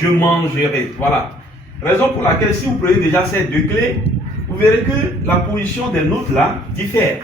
je mangerai. Voilà. Raison pour laquelle, si vous prenez déjà ces deux clés, vous verrez que la position des notes là diffère.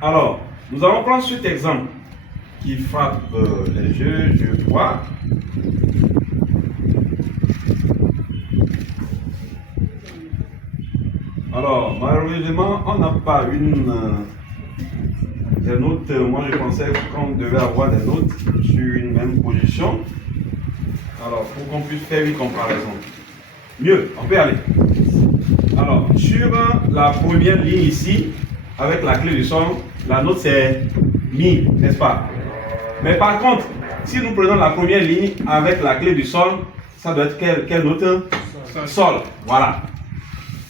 Alors, nous allons prendre cet exemple qui frappe les yeux, je crois. Alors, malheureusement, on n'a pas des notes. Moi, je pensais qu'on devait avoir des notes sur une même position. Alors, pour qu'on puisse faire une comparaison. Mieux, on peut aller. Alors, sur la première ligne ici, avec la clé du son, la note c'est Mi, n'est-ce pas? Mais par contre, si nous prenons la première ligne avec la clé du sol, ça doit être quelle note? Sol. Voilà.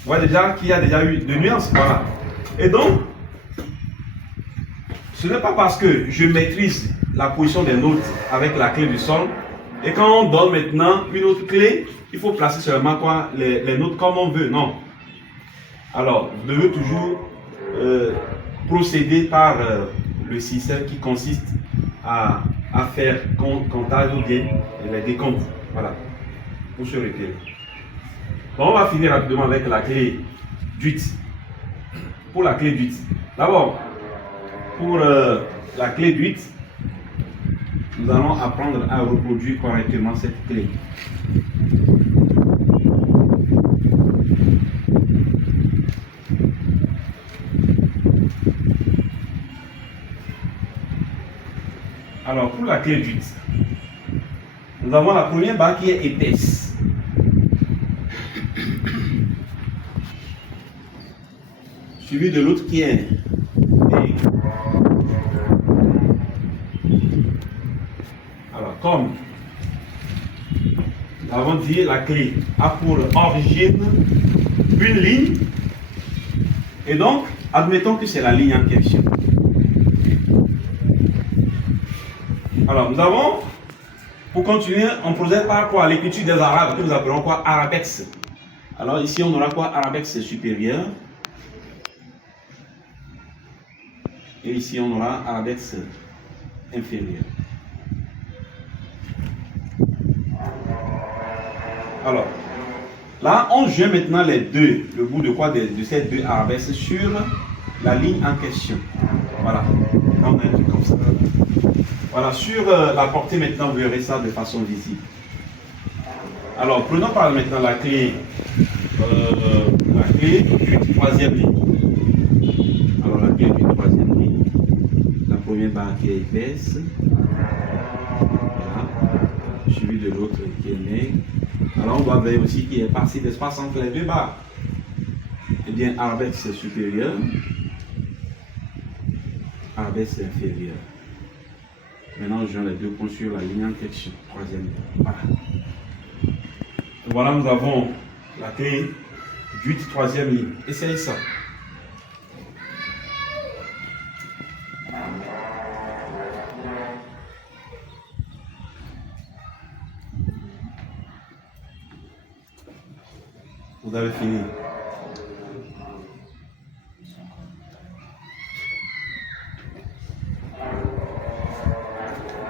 On voit déjà qu'il y a déjà eu de nuances. Voilà. Et donc, ce n'est pas parce que je maîtrise la position des notes avec la clé du sol, et quand on donne maintenant une autre clé, il faut placer seulement quoi, les notes comme on veut. Non. Alors, vous devez toujours procéder par le système qui consiste à faire comptage ou bien les décomptes. Voilà. Pour se repérer. Bon, on va finir rapidement avec la clé d'UT. Pour la clé d'UT. D'abord, pour la clé d'UT, nous allons apprendre à reproduire correctement cette clé. Alors, pour la clé d'UT, nous avons la première barre qui est épaisse. Suivi de l'autre qui est aiguë. Alors, comme nous avons dit, la clé a pour origine une ligne. Et donc, admettons que c'est la ligne en question. Alors, nous avons, pour continuer, on procède par quoi? L'écriture des arabes, que nous appelons quoi? Arabex. Alors, ici, on aura quoi? Arabex supérieur. Et ici, on aura arabex inférieur. Alors, là, on joint maintenant les deux, le bout de quoi de ces deux arabex sur la ligne en question. Voilà. Là, on a un truc comme ça. Voilà, sur la portée maintenant, vous verrez ça de façon visible. Alors, prenons par maintenant la clé du troisième ligne. Alors, la clé du troisième ligne. La première barre qui est épaisse. Voilà. Suivi de l'autre qui est maigre. Alors, on va voir aussi qu'il y a pas assez d'espace entre les deux barres. Eh bien, arabex supérieur. Arabex inférieur. Maintenant, je joins les deux points sur la ligne en question. Troisième ligne. Voilà. Donc, voilà, nous avons la clé du troisième ligne. Essayez ça. Vous avez fini.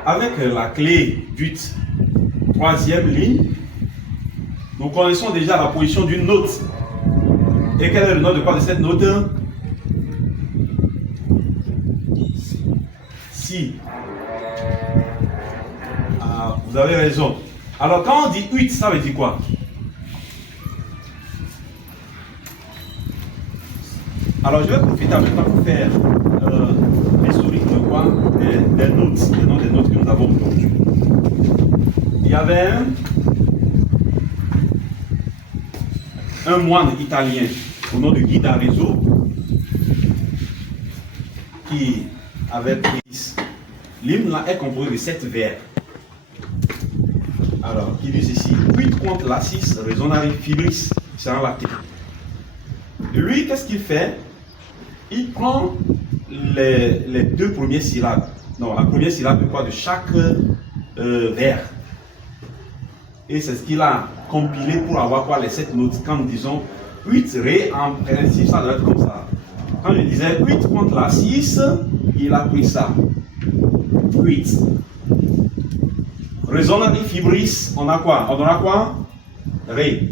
Avec la clé du troisième ligne, nous connaissons déjà la position d'une note. Et quel est le nom de quoi de cette note? Si. Ah, vous avez raison. Alors quand on dit 8, ça veut dire quoi? Alors je vais profiter maintenant pour faire l'historique de quoi? Des notes, les noms des notes que nous avons aujourd'hui. Il y avait un moine italien au nom de Guy d'Arezzo qui avait pris l'hymne là est composé de 7 vers. Alors, qui dit ceci: 8 contre la 6, raisonnari fibris, c'est en latin. Lui, qu'est-ce qu'il fait? Il prend les deux premières syllabes. Non, la première syllabe de quoi? De chaque vers. Et c'est ce qu'il a compilé pour avoir quoi? Les 7 notes. Quand nous disons 8 ré, en principe, ça doit être comme ça. Quand je disais 8 contre la 6, il a pris ça. 8. Résonant fibris, on a quoi? On a quoi? Ré.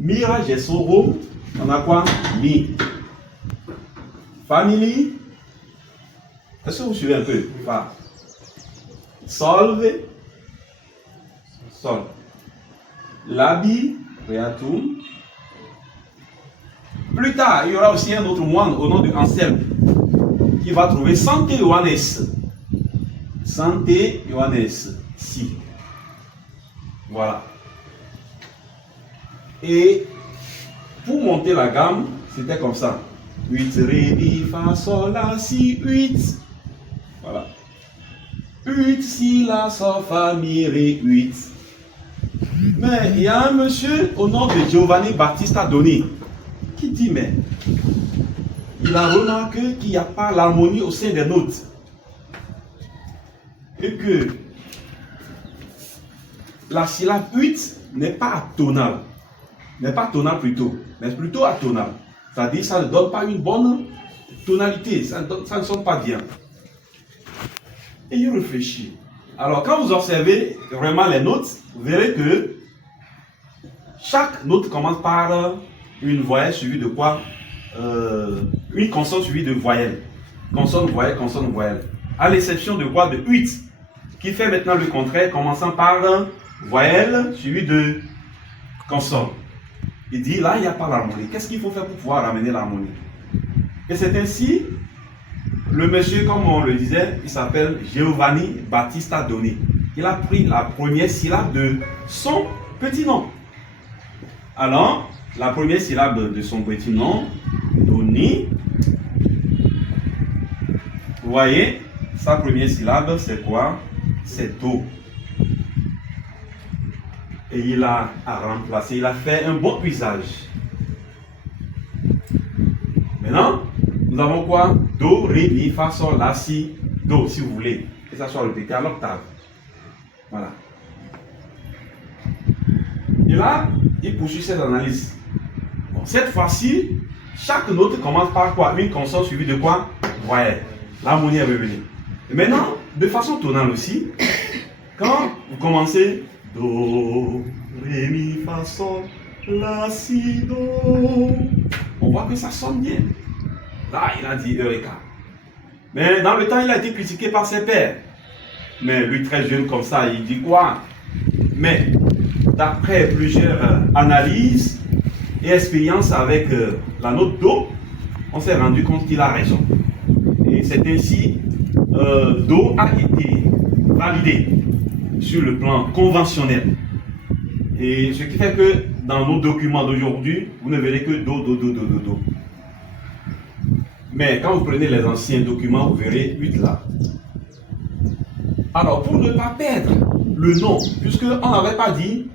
Mira gesoro, on a quoi? Mi. Family. Est-ce que vous suivez un peu? Fa. Solve. Sol. Labi. Reatum. Plus tard, il y aura aussi un autre moine au nom de Anselme qui va trouver Santé Johannes. Santé Johannes. Si. Voilà. Et pour monter la gamme, c'était comme ça. 8, Ré, Mi, Fa, Sol, La, Si, 8. Voilà. 8, Si, La, Sol, Fa, Mi, Ré, 8. Mais il y a un monsieur au nom de Giovanni Battista Doni qui dit, mais il a remarqué qu'il n'y a pas l'harmonie au sein des notes. Et que la syllabe 8 n'est pas atonale. N'est pas tonale plutôt, mais plutôt atonale. C'est-à-dire que ça ne donne pas une bonne tonalité, ça ne sonne pas bien. Et il réfléchit. Alors quand vous observez vraiment les notes, vous verrez que chaque note commence par une voyelle suivie de quoi? Une consonne suivie de voyelle. Consonne, voyelle, consonne, voyelle. À l'exception de quoi? De 8, qui fait maintenant le contraire, commençant par voyelle suivie de consonne. Il dit là, il n'y a pas l'harmonie. Qu'est-ce qu'il faut faire pour pouvoir ramener l'harmonie? Et c'est ainsi, le monsieur, comme on le disait, il s'appelle Giovanni Battista Doni. Il a pris la première syllabe de son petit nom. Alors, la première syllabe de son petit nom, Doni, vous voyez, sa première syllabe, c'est quoi? C'est Do. Et il a remplacé, il a fait un bon usage. Maintenant, nous avons quoi? Do, Ré, Mi, Fa, Sol, La, Si, Do, si vous voulez. Que ça soit répété à l'octave. Voilà. Et là, il poursuit cette analyse. Bon, cette fois-ci, chaque note commence par quoi? Une consonne suivie de quoi? Voyelle. L'harmonie est revenue. Et maintenant, de façon tonale aussi, quand vous commencez Do, Ré, Mi, Fa, Sol, La, Si, Do, on voit que ça sonne bien. Là, il a dit Eureka. Mais dans le temps, il a été critiqué par ses pairs. Mais lui, très jeune comme ça, il dit quoi? Mais d'après plusieurs analyses et expériences avec la note Do, on s'est rendu compte qu'il a raison. Et c'est ainsi, Do a été validé sur le plan conventionnel. Et ce qui fait que dans nos documents d'aujourd'hui, vous ne verrez que Do, Do, Do, Do, Do, Do. Mais quand vous prenez les anciens documents, vous verrez 8 là. Alors, pour ne pas perdre le nom, puisqu'on n'avait pas dit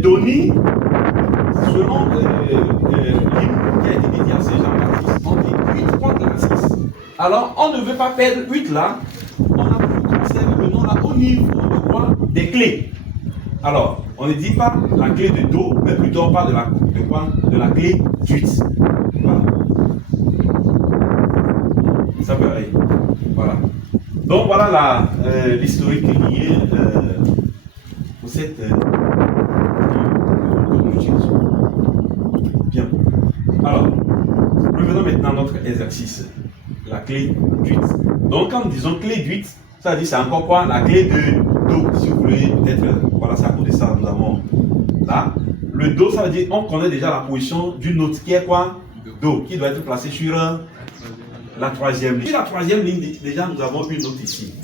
Doni, selon l'hymne qui a été dédié à Saint Jean-Baptiste, on dit 8 contre la 6. Alors, on ne veut pas perdre 8 là, on a voulu conserver le nom là au niveau de quoi? Des clés. Alors, on ne dit pas la clé de Do, mais plutôt on parle de quoi? De la clé 8. Voilà. Ça peut aller. Voilà. Donc voilà l'historique lié pour cette bien. Alors, revenons maintenant à notre exercice. La clé 8. Donc quand nous disons clé 8, ça dit c'est encore quoi? La clé de Do, si vous voulez peut-être, voilà, c'est à cause de ça nous avons là. Le Do, ça veut dire on connaît déjà la position d'une note qui est quoi? Do, qui doit être placée sur la troisième ligne. Sur la troisième ligne, déjà nous avons une note ici.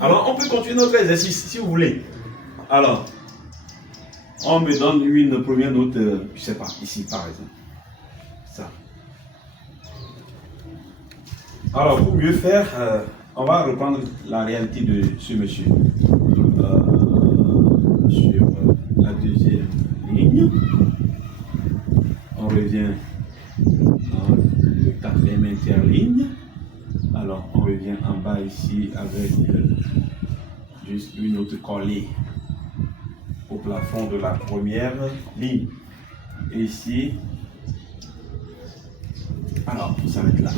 Alors on peut continuer notre exercice si vous voulez. Alors, on me donne une première note, je ne sais pas, ici par exemple. Ça. Alors pour mieux faire, on va reprendre la réalité de ce monsieur. Sur la deuxième ligne, on revient dans le quatrième interligne. Alors on revient en bas ici avec juste une note collée au plafond de la première ligne. Et ici, alors on s'arrête là.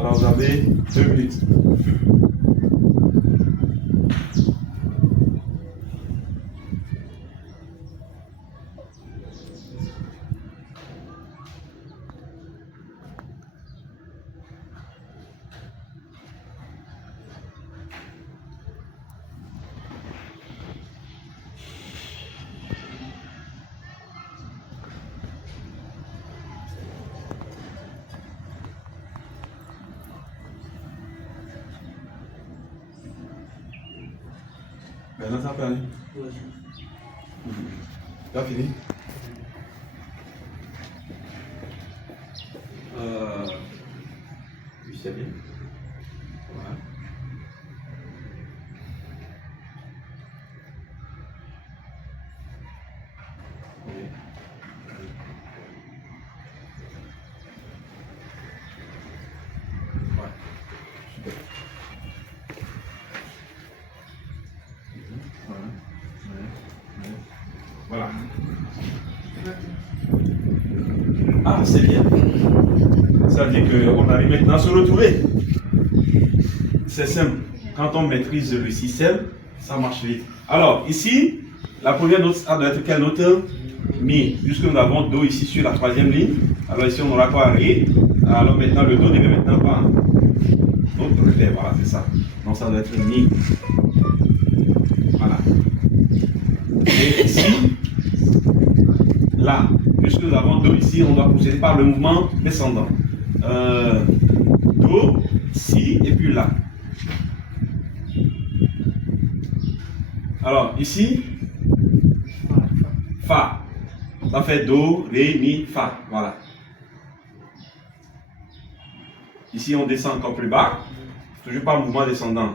Alors vous avez 2 minutes. Maintenant, ça peut aller. Oui. Tu as fini? Oui, c'est bien. Voilà. Oui. Ouais. Super. Voilà. Ah, c'est bien. Ça veut dire qu'on arrive maintenant à se retrouver. C'est simple. Quand on maîtrise le système, ça marche vite. Alors, ici, la première note, ça doit être quelle note? Mi. Puisque nous avons Do ici sur la troisième ligne. Alors ici, on aura quoi? Ré. Alors maintenant, le Do devait maintenant quoi? Autre repère, voilà, c'est ça. Donc ça doit être Mi. Voilà. Et ici, là, puisque nous avons Do ici, on doit procéder par le mouvement descendant. Do, Si, et puis là. Alors, ici, Fa. Ça fait Do, Ré, Mi, Fa. Voilà. Ici, on descend encore plus bas. Toujours par mouvement descendant.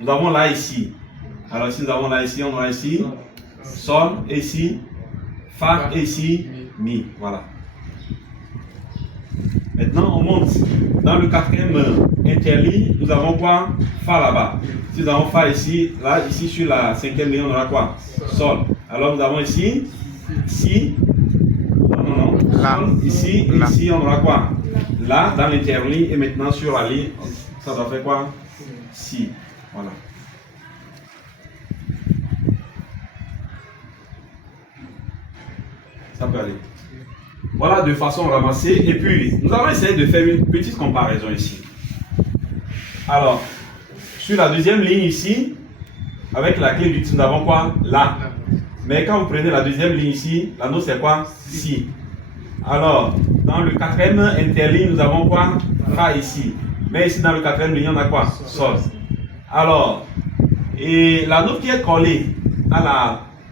Nous avons là ici. Alors ici, nous avons là ici, on aura ici Sol, et ici Fa, et ici Mi. Voilà. Maintenant, on monte. Dans le quatrième interligne, nous avons quoi? Fa là-bas. Si nous avons Fa ici, là, ici sur la cinquième ligne, on aura quoi? Sol. Alors nous avons ici Si. Non. Sol, ici, et ici, on aura quoi? Là, dans l'interligne, et maintenant sur la ligne, ça doit faire quoi? Si. Voilà. Ça peut aller. Voilà de façon ramassée. Et puis, nous allons essayer de faire une petite comparaison ici. Alors, sur la deuxième ligne ici, avec la clé du nous avons quoi? La. Mais quand vous prenez la deuxième ligne ici, la note c'est quoi? Si. Alors, dans le quatrième interligne, nous avons quoi? Fa ici. Mais ici, dans le quatrième ligne, on a quoi? Sol. Alors, et la note qui est collée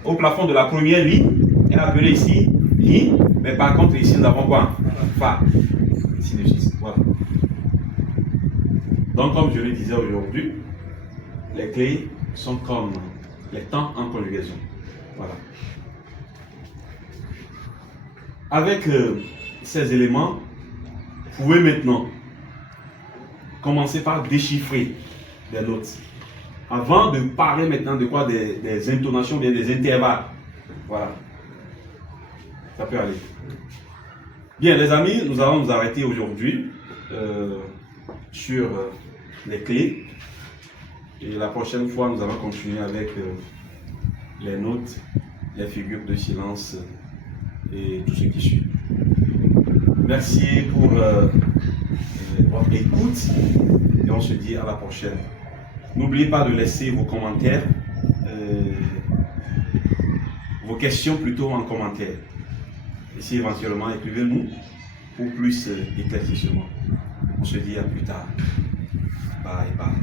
au plafond de la première ligne est appelée ici Mi. Mais par contre, ici, nous avons quoi? Fa. Ici de suite. Voilà. Donc, comme je le disais aujourd'hui, les clés sont comme les temps en conjugaison. Voilà. Avec ces éléments, vous pouvez maintenant commencer par déchiffrer des notes. Avant de parler maintenant de quoi? Des intonations, bien des intervalles. Voilà. Ça peut aller. Bien, les amis, nous allons nous arrêter aujourd'hui sur les clés. Et la prochaine fois, nous allons continuer avec les notes, les figures de silence et tout ce qui suit. Merci pour votre écoute et on se dit à la prochaine. N'oubliez pas de laisser vos commentaires, vos questions plutôt en commentaire. Et si éventuellement, écrivez-nous pour plus d'éclaircissement. On se dit à plus tard. Bye bye.